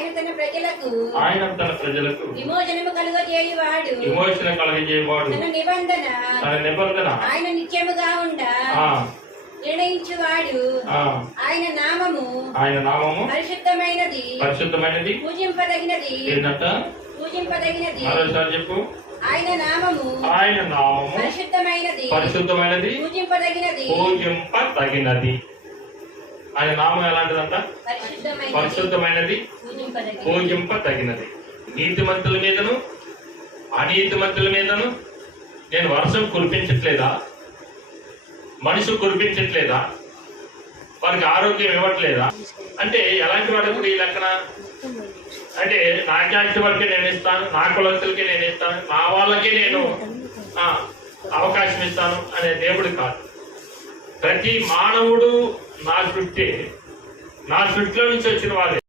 ఆయన తన ప్రజలకు విమోచన కలుగజేయువాడు తన నిబంధన ఆయన నిత్యముగా ఉండా నిర్ణయించువాడు. ఆయన నామము పరిశుద్ధమైనది పూజింపదగినది. చెప్పు. ఆయన నామము పరిశుద్ధమైనది పూజింపదగినది. ఆయన నామం ఎలాంటిదంట? పరిశుద్ధమైనది పూజింపదగినది. నీతిమంతుల మీదను అనీతిమంతుల మీదను నేను వర్షం కురిపించట్లేదా? మనిషి కురిపించట్లేదా? వారికి ఆరోగ్యం ఇవ్వట్లేదా? అంటే ఎలాంటి వాడు ఈ లెక్కన? అంటే నా క్యాస్ట్ వరకే నేను ఇస్తాను, నా కులస్తులకే నేను ఇస్తాను, నా వాళ్ళకే నేను అవకాశం ఇస్తాను అనే దేవుడు కాదు. ప్రతి మానవుడు నా సృష్టిలో నుంచి వచ్చిన వాడే.